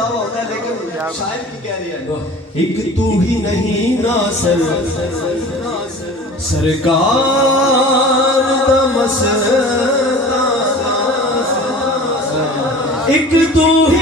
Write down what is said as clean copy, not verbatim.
दावा होता है, लेकिन शायर की कह रही है एक तू ही नहीं ना सरकार दा मस्ताना, एक तू ही